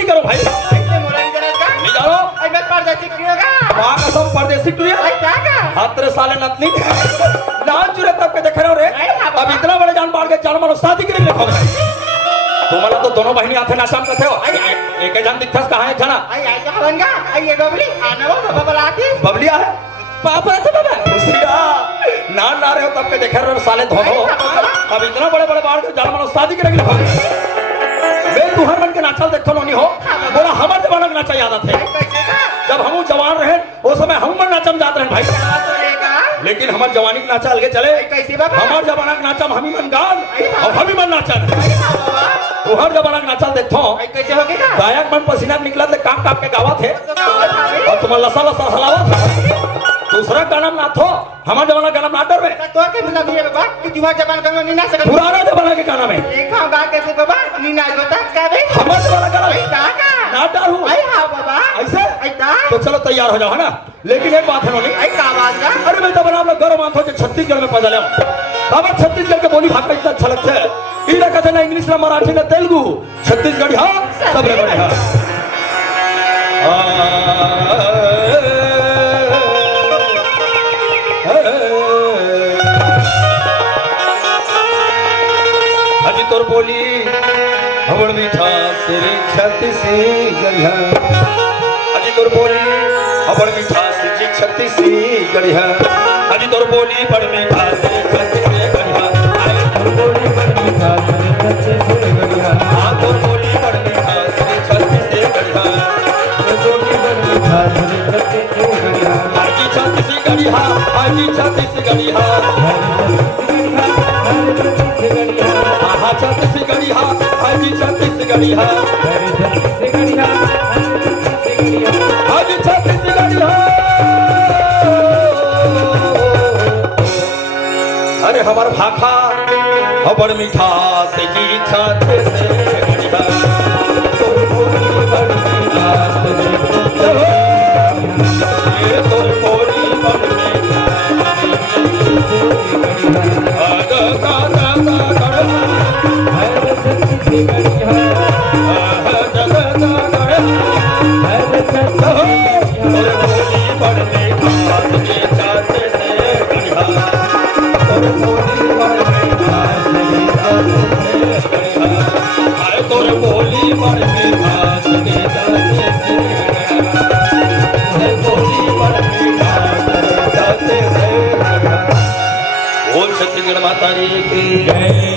नहीं करो भाई नहीं जानो सब परदेसी टुरिया हाथ तेरे साले नतनी नाच चुरे तब के देख रहे हो रे अब इतना बड़े जान बाढ़ के जान मानो शादी के लिए लिखो तुम्हारा तो दोनों बहनी आते नाचाम करते हो एक जान दिखता कहाँ है जाना बबली आ है पापा तो बाबा ना ना रहे हो तब के देख रहे हो साले दोनों अब इतना बड़े बड़े बाढ़ के जान मानो शादी के लिए लिखो मैं तुहर बन के नाचल देखो नहीं हो बोला हमारे जमाना में नाचा याद थे जब हम जवान रहे उस समय हम नाचम जाते रहे भाई लेकिन हमारे जवानी के नाचा अलगे चले हमारे जमाना के नाचम हम ही मन गान और हम ही मन नाचन तुहर जमाना के नाचल देखो गायक मन पसीना निकला काम काम के गावा थे और तुम लसा लसा हलावा था दूसरा का नाम नाथ हो हमारे जमाना का नाम नाटर में पुराना जमाना के गाना में हमारे जमाना का नाटर हूँ ऐसे तो चलो तैयार हो जाओ है ना लेकिन एक बात है नोनी अरे मैं तो बना गर्व मानता हूँ छत्तीसगढ़ में पैदा लिया अब छत्तीसगढ़ के बोली भाषा इतना अच्छा लगता है इधर कहते ना इंग्लिश ना मराठी ना तेलुगु छत्तीसगढ़ी हाँ सब बड़े हाँ अजी तोर बोली हमर मीठा श्री छत्तीसगढ़ अजी तोर बोली हमर मीठा श्री छत्तीसगढ़ अजी तोर बोली बड़ मीठा श्री छत्तीसगढ़ तोर बोली बड़ मीठा श्री छत्तीसगढ़ हां तोर बोली बड़ मीठा श्री छत्तीसगढ़ तोर बोली बड़ मीठा श्री छत्तीसगढ़ हाजी छत्तीसगढ़ हाजी छत्तीसगढ़ हां छत्तीसगढ़ हाजी छत्तीसगढ़ हाजी छत्तीसगढ़ अरे हमार भाखा बड़ मीठा से जी छत्तीसगढ़ बोल छत्तीसगढ़ माता की